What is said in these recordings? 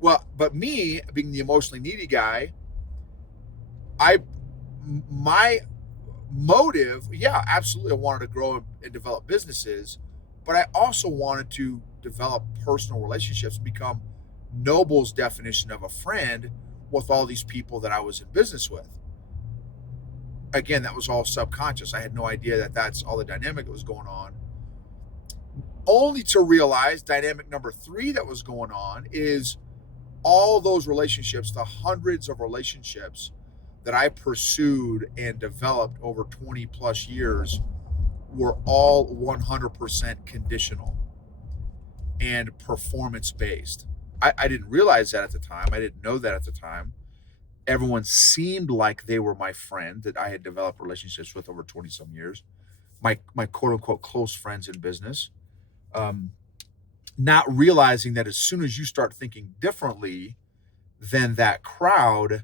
Well, but me being the emotionally needy guy, I my motive, yeah, absolutely, I wanted to grow and develop businesses, but I also wanted to develop personal relationships and become Noble's definition of a friend with all these people that I was in business with. Again, that was all subconscious. I had no idea that that's all the dynamic that was going on. Only to realize dynamic number three that was going on is all those relationships, the hundreds of relationships that I pursued and developed over 20 plus years were all 100% conditional and performance based. I didn't realize that at the time. I didn't know that at the time. Everyone seemed like they were my friend that I had developed relationships with over 20 some years, my quote unquote close friends in business. Um, Not realizing that as soon as you start thinking differently than that crowd,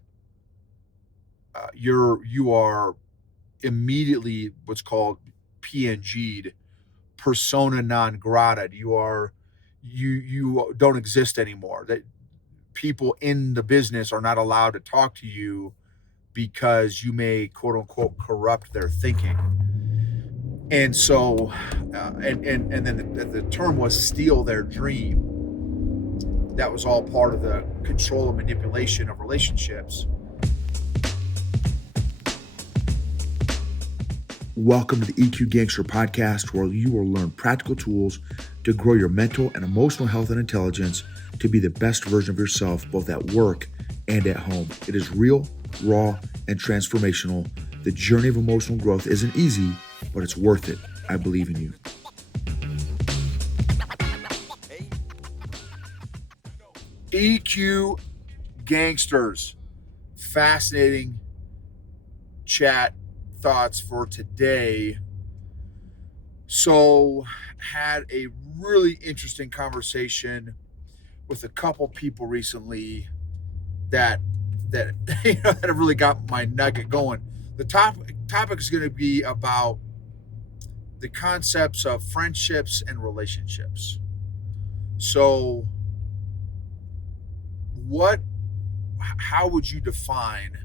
you are immediately what's called PNG'd, persona non grata. You don't exist anymore. That people in the business are not allowed to talk to you because you may quote unquote corrupt their thinking. And so, and then the term was steal their dream. That was all part of the control and manipulation of relationships. Welcome to the EQ Gangster podcast, where you will learn practical tools to grow your mental and emotional health and intelligence to be the best version of yourself, both at work and at home. It is real, raw, and transformational. The journey of emotional growth isn't easy, but it's worth it. I believe in you. EQ Gangsters. Fascinating chat thoughts for today. So, had a really interesting conversation with a couple people recently that that have really got my nugget going. The topic is going to be about the concepts of friendships and relationships. So, what how would you define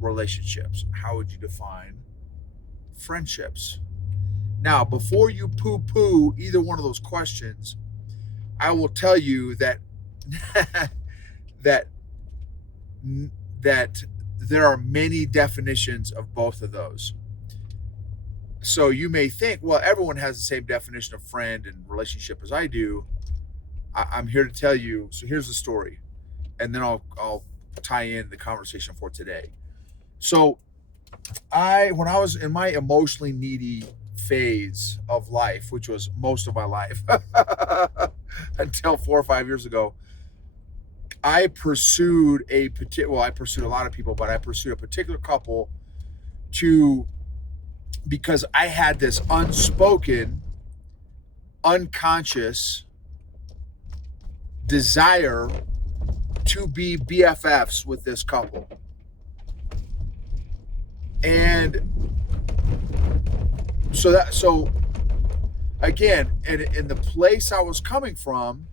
relationships? How would you define friendships? Now, before you poo poo either one of those questions, I will tell you that that that there are many definitions of both of those. So you may think, well, everyone has the same definition of friend and relationship as I do. I'm here to tell you. So here's the story, and then I'll tie in the conversation for today. So when I was in my emotionally needy phase of life, which was most of my life until 4 or 5 years ago, I pursued I pursued a lot of people, but I pursued a particular couple to because I had this unspoken, unconscious desire to be BFFs with this couple. And so again, and the place I was coming from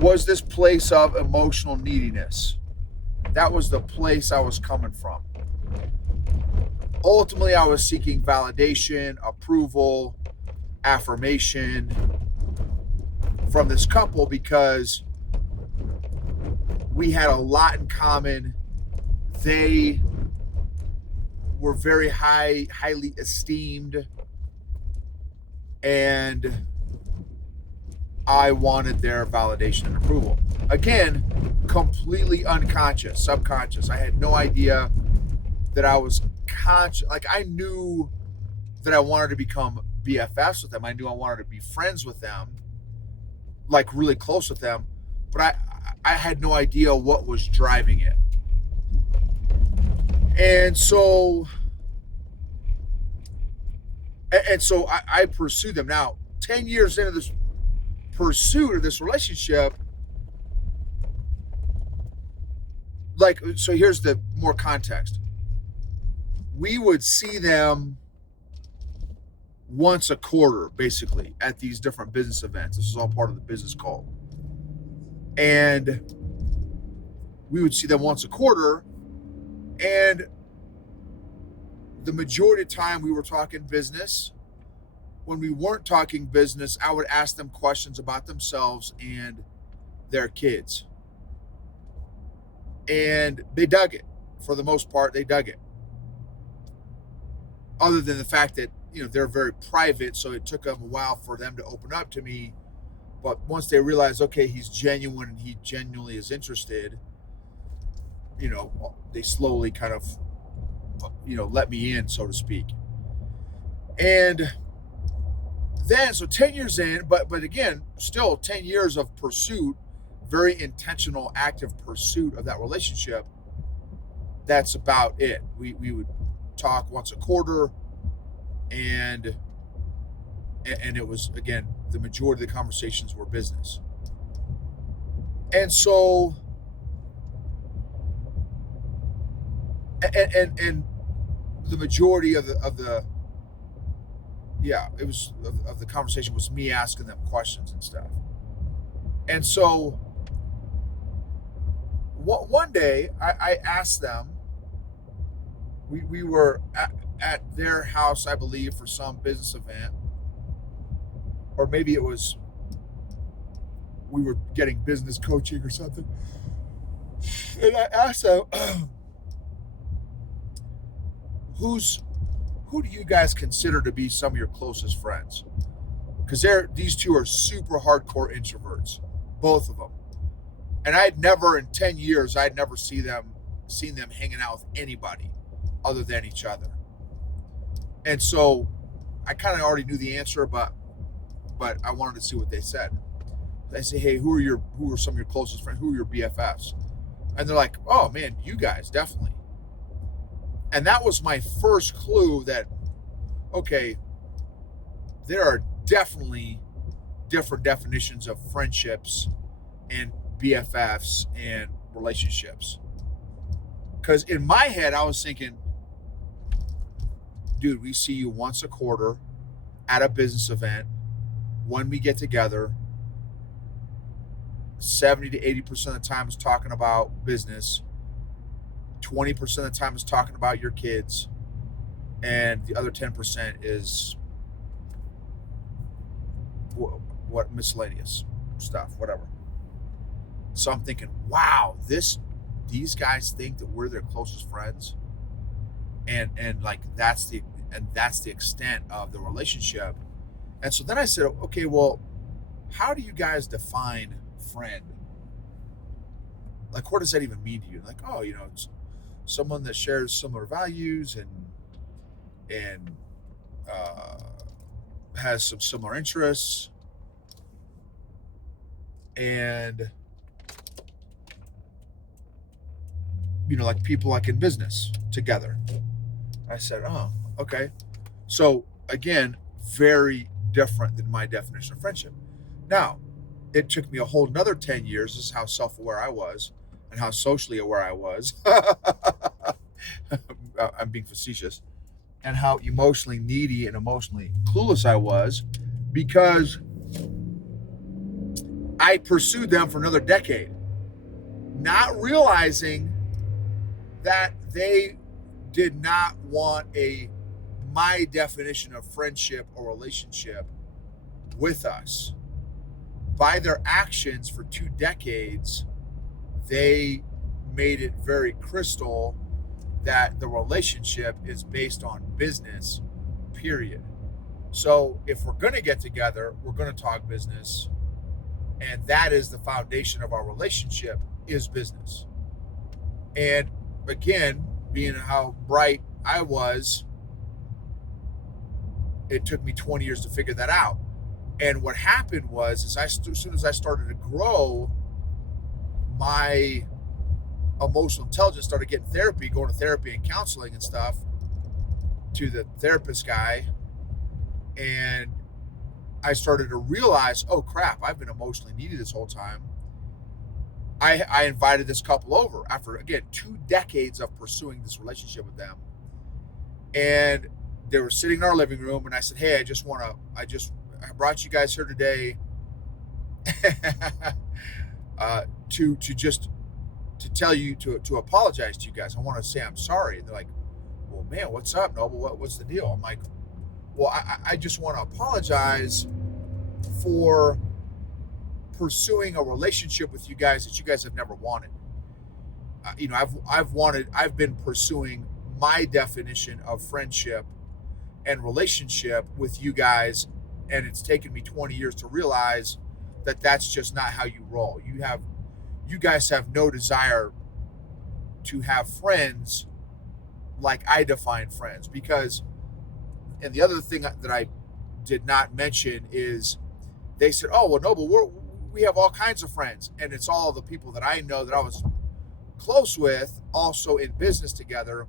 was this place of emotional neediness. That was the place I was coming from. Ultimately, I was seeking validation, approval, affirmation from this couple because we had a lot in common. They were very highly esteemed, and I wanted their validation and approval. Again, completely unconscious, subconscious. I had no idea that I was conscious. Like, I knew that I wanted to become BFFs with them. I knew I wanted to be friends with them, like really close with them, but I had no idea what was driving it. And so I pursued them. Now, 10 years into this pursuit of this relationship, so here's the more context. We would see them once a quarter, basically, at these different business events. This is all part of the business call. And we would see them once a quarter. And the majority of the time we were talking business. When we weren't talking business, I would ask them questions about themselves and their kids. And they dug it. For the most part, they dug it. Other than the fact that, they're very private, so it took them a while for them to open up to me. But once they realized, okay, he's genuine and he genuinely is interested, they slowly kind of, let me in, so to speak. And then, so 10 years in, but again, still 10 years of pursuit, very intentional, active pursuit of that relationship. That's about it. We would talk once a quarter, and it was, again, the majority of the conversations were business. And so, and the majority of the conversation was me asking them questions and stuff. And so one day I asked them, we were at their house, I believe, for some business event, or maybe it was we were getting business coaching or something. And I asked them, who do you guys consider to be some of your closest friends? Because these two are super hardcore introverts, both of them. And I'd never, in 10 years, I'd never seen them hanging out with anybody other than each other. And so I kind of already knew the answer, but I wanted to see what they said. They say, hey, who are some of your closest friends? Who are your BFFs? And they're like, oh man, you guys, definitely. And that was my first clue that, okay, there are definitely different definitions of friendships and BFFs and relationships. Because in my head, I was thinking, dude, we see you once a quarter at a business event. When we get together, 70 to 80% of the time is talking about business. 20% of the time is talking about your kids. And the other 10% is what miscellaneous stuff, whatever. So I'm thinking, wow, these guys think that we're their closest friends. And like that's the extent of the relationship. And so then I said, okay, well, how do you guys define friend? Like, what does that even mean to you? Like, oh, it's someone that shares similar values and has some similar interests, and like people like in business together. I said, oh, okay. So again, very different than my definition of friendship. Now, it took me a whole another 10 years. This is how self-aware I was and how socially aware I was. I'm being facetious. And how emotionally needy and emotionally clueless I was, because I pursued them for another decade, not realizing that they did not want my definition of friendship or relationship with us. By their actions for 2 decades, they made it very crystal that the relationship is based on business, period. So if we're going to get together, we're going to talk business, and that is the foundation of our relationship, is business. And again, being how bright I was, it took me 20 years to figure that out. And what happened was, as soon as I started to grow, my emotional intelligence, started getting therapy, going to therapy and counseling and stuff, to the therapist guy, and I started to realize, oh crap, I've been emotionally needy this whole time. I invited this couple over after, again, 2 decades of pursuing this relationship with them. And they were sitting in our living room, and I said, hey, I brought you guys here today. to just to tell you to apologize to you guys. I want to say I'm sorry. And they're like, well, man, what's up, Noble? What's the deal? I'm like, well, I just want to apologize for pursuing a relationship with you guys that you guys have never wanted. I've been pursuing my definition of friendship and relationship with you guys, and it's taken me 20 years to realize that that's just not how you roll. You guys have no desire to have friends like I define friends. Because, and the other thing that I did not mention is they said, oh, well, no, but we have all kinds of friends. And it's all the people that I know that I was close with, also in business together.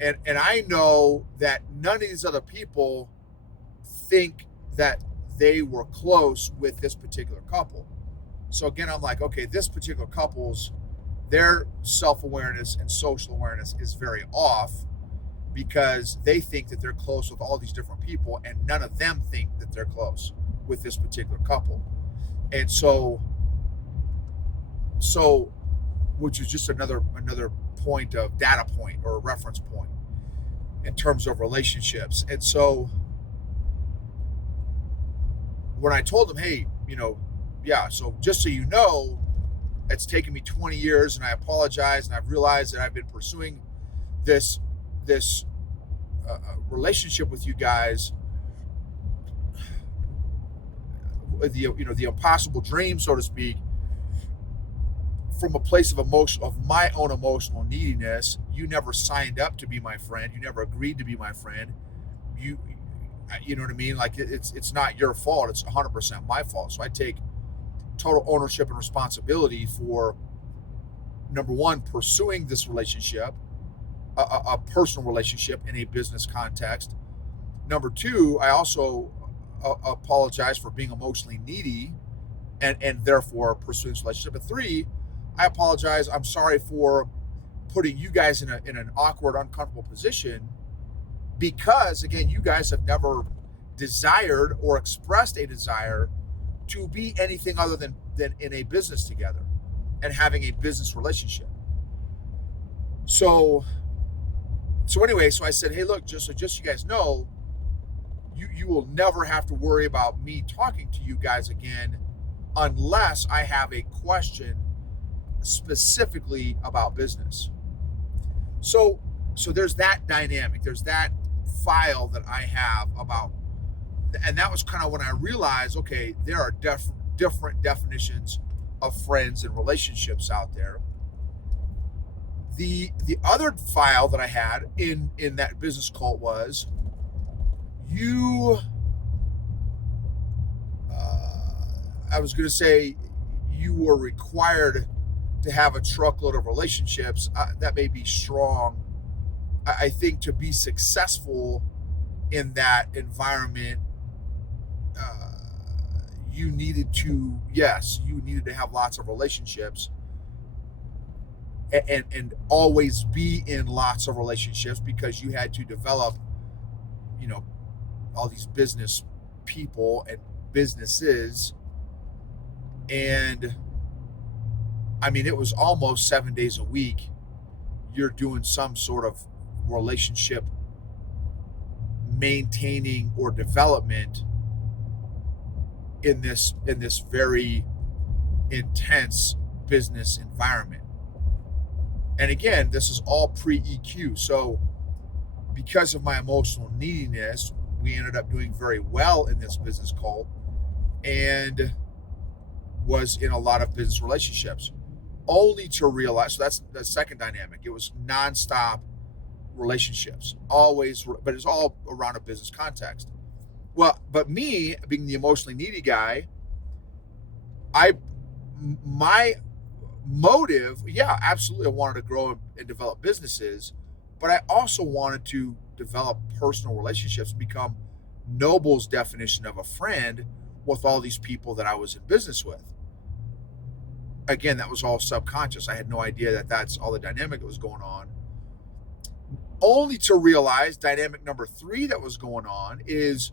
And I know that none of these other people think that they were close with this particular couple. So again, I'm like, okay, this particular couple's, their self-awareness and social awareness is very off, because they think that they're close with all these different people, and none of them think that they're close with this particular couple. And so which is just another point of data point or a reference point in terms of relationships. And so when I told them, hey, yeah, so just so you know, it's taken me 20 years and I apologize, and I've realized that I've been pursuing this relationship with you guys, the impossible dream, so to speak, from a place of my own emotional neediness. You never signed up to be my friend. You never agreed to be my friend. You know what I mean? Like, it's not your fault. It's 100% my fault. So I take total ownership and responsibility for, number one, pursuing this relationship, a personal relationship in a business context. Number two, I also apologize for being emotionally needy and therefore pursuing this relationship. And three, I apologize. I'm sorry for putting you guys in an awkward, uncomfortable position, because again, you guys have never desired or expressed a desire to be anything other than in a business together and having a business relationship. So anyway, so I said, hey, look, just so you guys know, you will never have to worry about me talking to you guys again unless I have a question specifically about business. So there's that dynamic. There's that file that I have about, and that was kind of when I realized, okay, there are different definitions of friends and relationships out there. The other file that I had in that business cult was, I was going to say, you were required to have a truckload of relationships. That may be strong. I think to be successful in that environment, you needed to have lots of relationships and always be in lots of relationships, because you had to develop, all these business people and businesses. And I mean, it was almost 7 days a week you're doing some sort of relationship maintaining or development in this very intense business environment. And again, this is all pre-EQ. So because of my emotional neediness, we ended up doing very well in this business cult, and was in a lot of business relationships, only to realize, so that's the second dynamic. It was nonstop relationships, always, but it's all around a business context. Well, but me being the emotionally needy guy, my motive, yeah, absolutely, I wanted to grow and develop businesses, but I also wanted to develop personal relationships and become Noble's definition of a friend with all these people that I was in business with. Again, that was all subconscious. I had no idea that that's all the dynamic that was going on. Only to realize dynamic number 3 that was going on is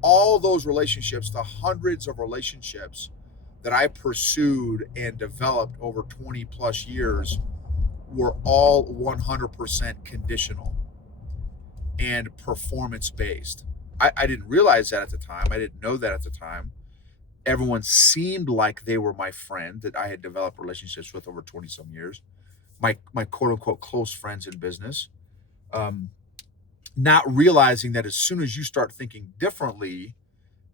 all those relationships, the hundreds of relationships that I pursued and developed over 20 plus years were all 100% conditional and performance based. I didn't realize that at the time. I didn't know that at the time. Everyone seemed like they were my friend that I had developed relationships with over 20 some years, my quote unquote close friends in business. Um, Not realizing that as soon as you start thinking differently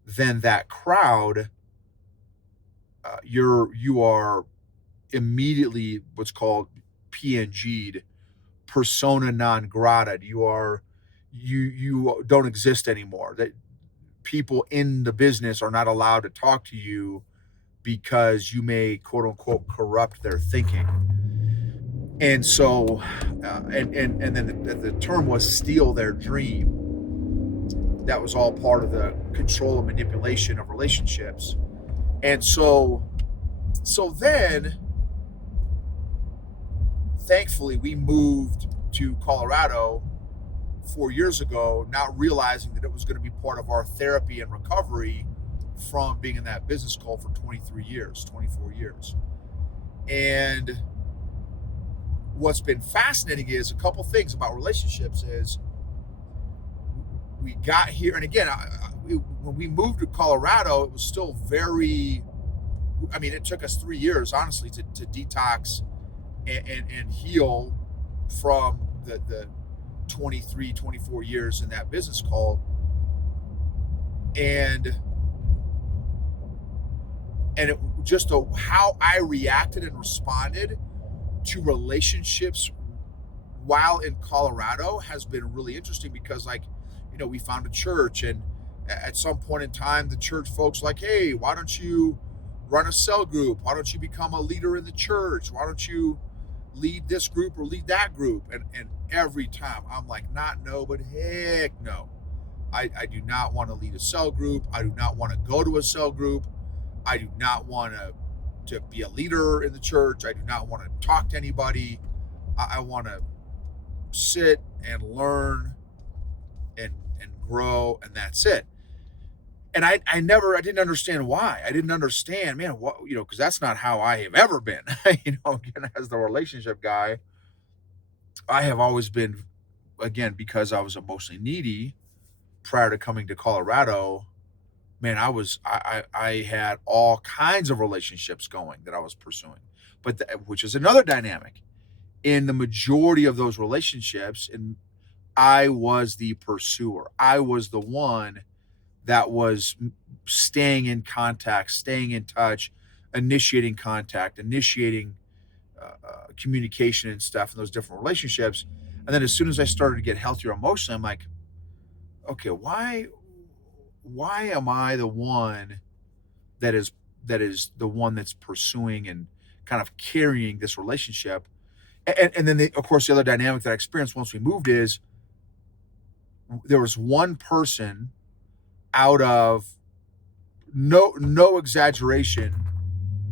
than that crowd, you are immediately what's called PNG'd, persona non grata. You don't exist anymore. That people in the business are not allowed to talk to you because you may quote unquote corrupt their thinking. And so, and then the term was steal their dream. That was all part of the control and manipulation of relationships. And so then thankfully we moved to Colorado 4 years ago, not realizing that it was going to be part of our therapy and recovery from being in that business cult for 23 years, 24 years. And what's been fascinating is a couple things about relationships is we got here, and again, when we moved to Colorado, it was still very, I mean, it took us 3 years, honestly, to detox and heal from the 23, 24 years in that business cult. And it just how I reacted and responded to relationships while in Colorado has been really interesting because, like, we found a church, and at some point in time, the church folks like, hey, why don't you run a cell group? Why don't you become a leader in the church? Why don't you lead this group or lead that group? And every time I'm like, not no, but heck no. I do not want to lead a cell group. I do not want to go to a cell group. I do not want to be a leader in the church. I do not want to talk to anybody. I want to sit and learn and grow, and that's it. And I didn't understand why. I didn't understand, man, what, because that's not how I have ever been. Again, as the relationship guy, I have always been, again, because I was emotionally needy prior to coming to Colorado, man, I had all kinds of relationships going that I was pursuing, but which is another dynamic. In the majority of those relationships, and I was the pursuer. I was the one that was staying in contact, staying in touch, initiating contact, initiating communication and stuff in those different relationships. And then as soon as I started to get healthier emotionally, I'm like, okay, why am I the one that is the one that's pursuing and kind of carrying this relationship? And then of course the other dynamic that I experienced once we moved is there was one person out of no exaggeration,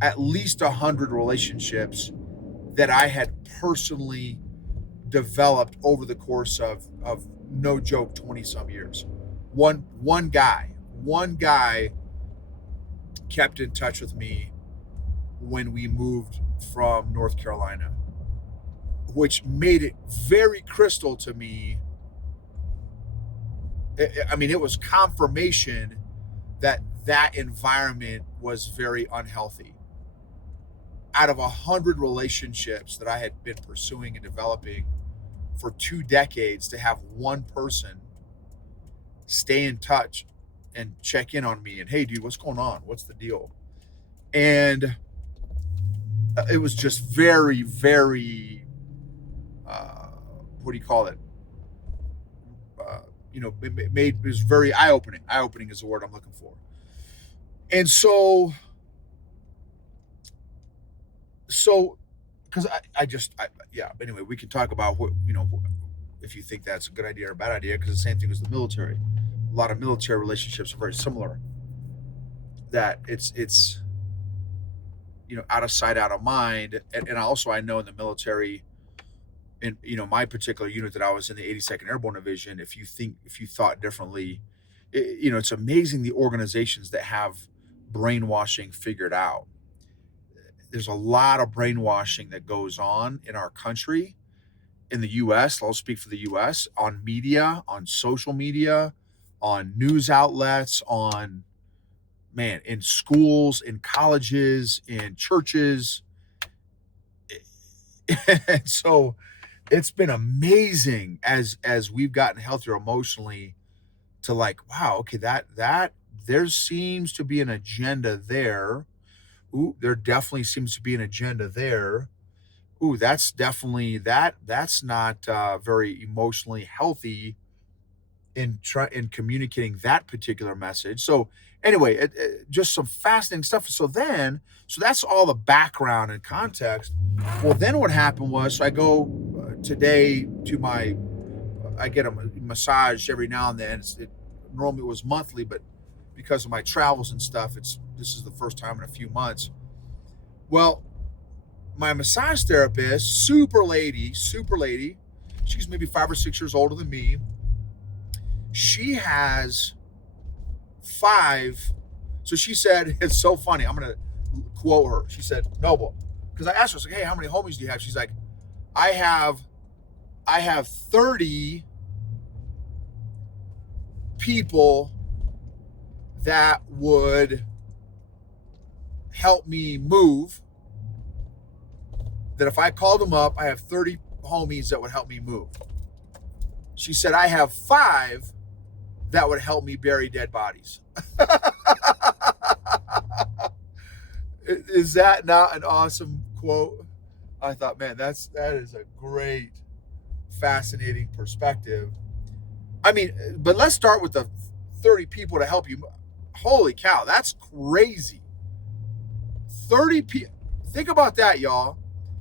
at least 100 relationships that I had personally developed over the course of no joke 20 some years. One guy kept in touch with me when we moved from North Carolina, which made it very crystal to me. I mean, it was confirmation that environment was very unhealthy. Out of 100 relationships that I had been pursuing and developing for 2 decades, to have one person stay in touch and check in on me and, hey, dude, what's going on? What's the deal? And it was just very, very, what do you call it? It was very eye-opening. Eye-opening is the word I'm looking for. And so, because anyway, we can talk about what, if you think that's a good idea or a bad idea, because the same thing as the military. A lot of military relationships are very similar. That it's out of sight, out of mind. And also I know in the military, in my particular unit that I was in, the 82nd Airborne Division, if you thought differently, it's amazing the organizations that have brainwashing figured out. there's a lot of brainwashing that goes on in our country, in the US. I'll speak for the US, on media, on social media, on news outlets, on, man, in schools, in colleges, in churches. And so it's been amazing as we've gotten healthier emotionally to like, wow, okay, that there seems to be an agenda there. Ooh, there definitely seems to be an agenda there. Ooh, that's definitely that's not very emotionally healthy in communicating that particular message. So anyway, just some fascinating stuff. So that's all the background and context. Well, then what happened was, so I go today to my, I get a massage every now and then. Normally it was monthly, but because of my travels and stuff, this is the first time in a few months. Well, my massage therapist, super lady. She's maybe 5 or 6 years older than me. She has 5. So she said, it's so funny. I'm going to quote her. She said, Noble, because I asked her, I was like, hey, how many homies do you have? She's like, I have 30 people that would help me move. That if I called them up, I have 30 homies that would help me move. She said, I have 5 that would help me bury dead bodies. Is that not an awesome quote? I thought, man, that is a great, fascinating perspective. I mean, but let's start with the 30 people to help you. Holy cow, that's crazy. 30 people. Think about that, y'all.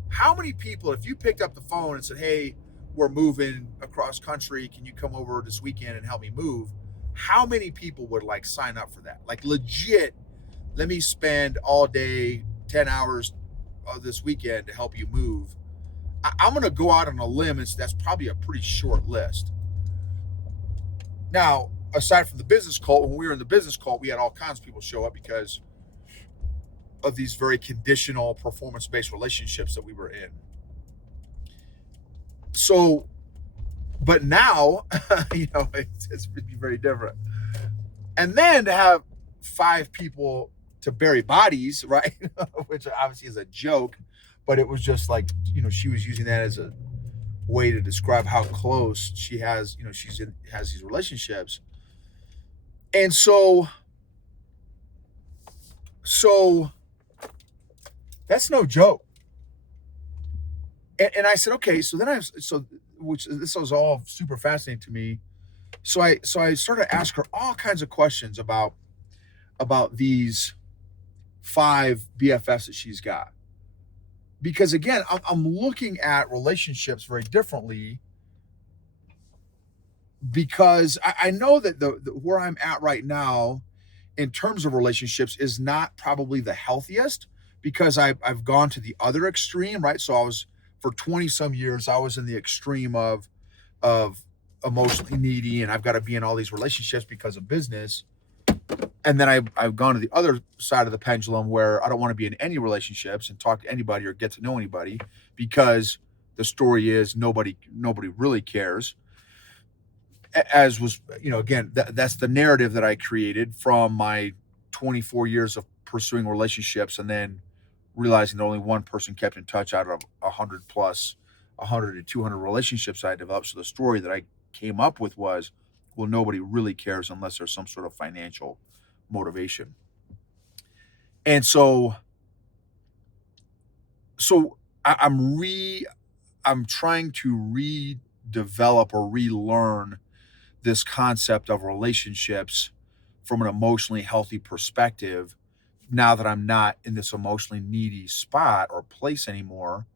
How many people, if you picked up the phone and said, hey, we're moving across country, can you come over this weekend and help me move? How many people would like sign up for that? Like legit, let me spend all day, 10 hours this weekend to help you move. I'm going to go out on a limb and that's probably a pretty short list. Now, aside from the business cult, when we were in the business cult, we had all kinds of people show up because of these very conditional performance-based relationships that we were in. So, but now, it's going to be very different. And then to have 5 people to bury bodies, right? Which obviously is a joke, but it was just like, she was using that as a way to describe how close she has, has these relationships. And so that's no joke. And I said, okay, so then which this was all super fascinating to me. So I started to ask her all kinds of questions about these 5 BFFs that she's got. Because again, I'm looking at relationships very differently because I know that the where I'm at right now in terms of relationships is not probably the healthiest because I've gone to the other extreme, right? So for 20 some years, I was in the extreme of emotionally needy and I've got to be in all these relationships because of business. And then I've gone to the other side of the pendulum where I don't want to be in any relationships and talk to anybody or get to know anybody because the story is nobody really cares. As was, again, that's the narrative that I created from my 24 years of pursuing relationships and then realizing that only one person kept in touch out of 100 to 200 relationships I developed. So the story that I came up with was, well, nobody really cares unless there's some sort of financial motivation. And so I'm trying to redevelop or relearn this concept of relationships from an emotionally healthy perspective now that I'm not in this emotionally needy spot or place anymore.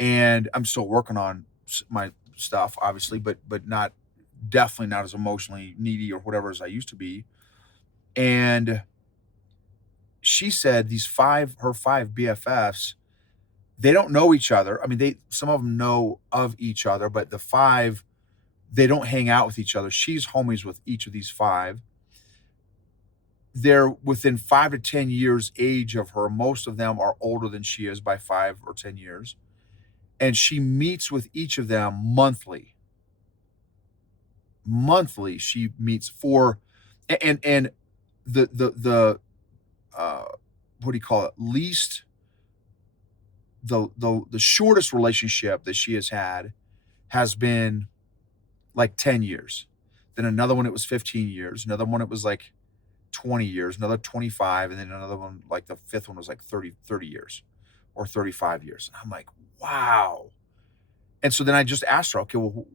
And I'm still working on my stuff, obviously, but definitely not as emotionally needy or whatever as I used to be. And she said her 5 BFFs, they don't know each other. I mean, some of them know of each other, but the 5, they don't hang out with each other. She's homies with each of these 5. they're within 5 to 10 years age of her. Most of them are older than she is by 5 or 10 years, and she meets with each of them monthly. Monthly, she meets for and the uh, what do you call it? Least the shortest relationship that she has had has been like 10 years. Then another one, it was 15 years. Another one, it was like 20 years. Another 25. And then another one, like the fifth one was like 30 years or 35 years. And I'm like, wow. And so then I just asked her, okay, well,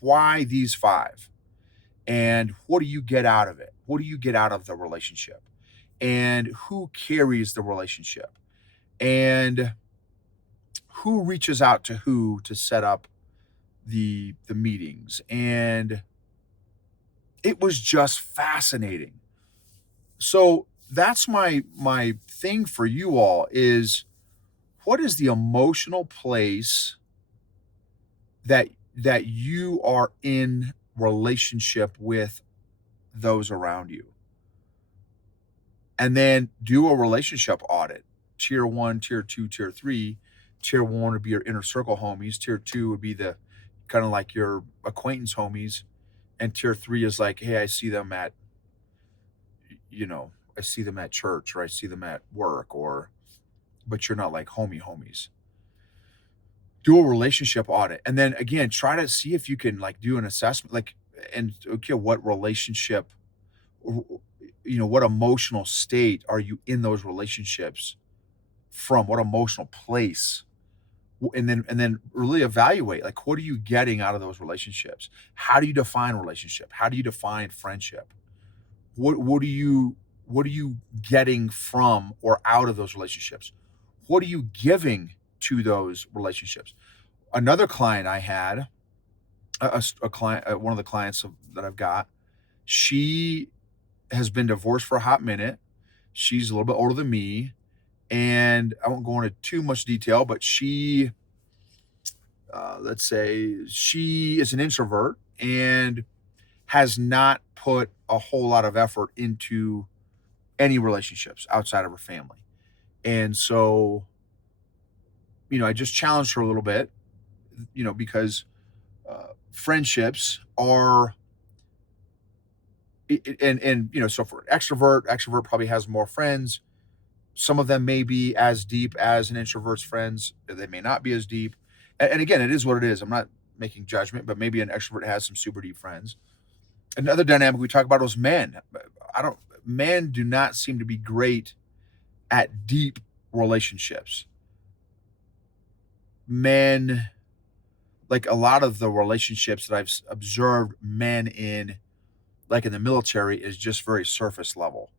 why these five? And what do you get out of it? What do you get out of the relationship? And who carries the relationship? And who reaches out to who to set up the meetings? And it was just fascinating. So that's my thing for you all is, what is the emotional place that you are in relationship with those around you? And then do a relationship audit. Tier 1, tier 2, tier 3. Tier 1 would be your inner circle homies. Tier 2 would be the kind of like your acquaintance homies. And tier 3 is like, hey, I see them at, I see them at church, or I see them at work, but you're not like homies. Do a relationship audit. And then again, try to see if you can like do an assessment, like, and okay, what relationship, what emotional state are you in those relationships from? What emotional place? And then really evaluate, like, what are you getting out of those relationships? How do you define relationship? How do you define friendship? What are you getting from or out of those relationships? What are you giving to those relationships? Another client I had, a client, one of the clients that I've got, she has been divorced for a hot minute. She's a little bit older than me, and I won't go into too much detail, but she, let's say, she is an introvert and has not put a whole lot of effort into any relationships outside of her family. And so, I just challenged her a little bit, because friendships are, so for extrovert probably has more friends. Some of them may be as deep as an introvert's friends. They may not be as deep. And again, it is what it is. I'm not making judgment, but maybe an extrovert has some super deep friends. Another dynamic we talk about was men. Men do not seem to be great at deep relationships. Men, like a lot of the relationships that I've observed men in, like in the military, is just very surface level.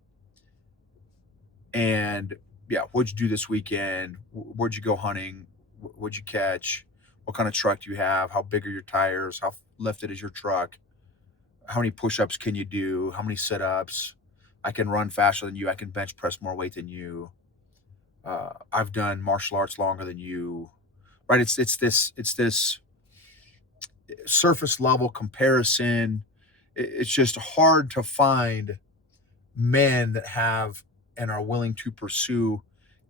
And yeah, what'd you do this weekend? Where'd you go hunting? What'd you catch? What kind of truck do you have? How big are your tires? How lifted is your truck? How many push-ups can you do? How many sit-ups? I can run faster than you. I can bench press more weight than you. I've done martial arts longer than you. Right? It's this surface level comparison. It's just hard to find men that have and are willing to pursue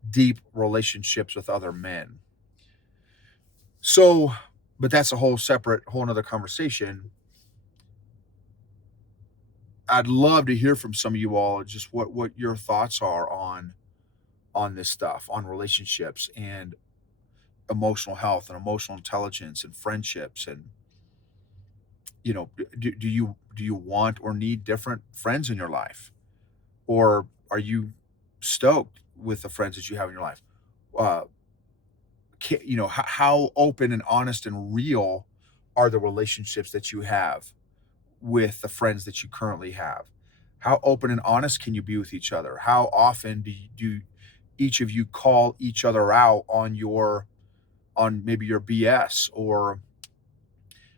deep relationships with other men. So, but that's a whole nother conversation. I'd love to hear from some of you all, just what your thoughts are on this stuff, on relationships and emotional health and emotional intelligence and friendships. And do you want or need different friends in your life, or are you stoked with the friends that you have in your life? uh how open and honest and real are the relationships that you have with the friends that you currently have? How open and honest can you be with each other? How often do each of you call each other out on maybe your BS? Or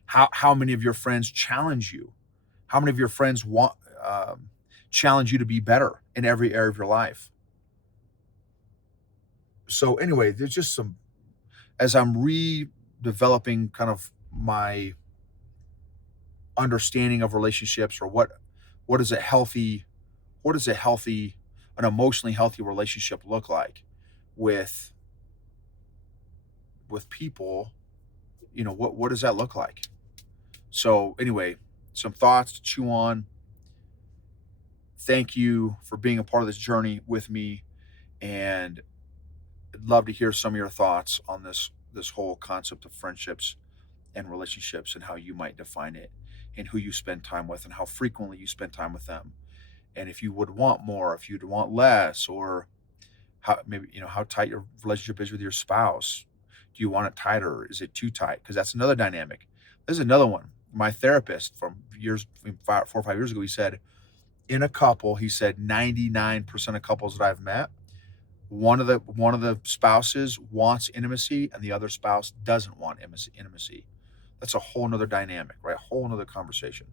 how many of your friends challenge you? How many of your friends want challenge you to be better in every area of your life? So anyway, there's just some, as I'm redeveloping kind of my understanding of relationships, or what is a healthy, what does an emotionally healthy relationship look like with people? What does that look like? So anyway, some thoughts to chew on. Thank you for being a part of this journey with me, and I'd love to hear some of your thoughts on this whole concept of friendships and relationships and how you might define it and who you spend time with and how frequently you spend time with them. And if you would want more, if you'd want less, or how maybe how tight your relationship is with your spouse. Do you want it tighter? Is it too tight? Because that's another dynamic. There's another one. My therapist from 4 or 5 years ago, he said, in a couple, he said 99% of couples that I've met, one of the spouses wants intimacy and the other spouse doesn't want intimacy. That's a whole nother dynamic, right? A whole nother conversation.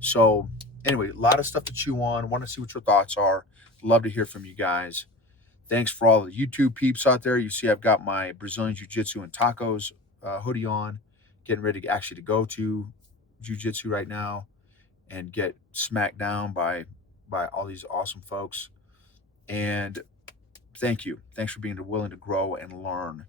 So anyway, a lot of stuff to chew on. Want to see what your thoughts are. Love to hear from you guys. Thanks for all the YouTube peeps out there. You see, I've got my Brazilian Jiu-Jitsu and tacos hoodie on, getting ready to actually to go to Jiu-Jitsu right now and get smacked down by all these awesome folks. And thank you. Thanks for being willing to grow and learn.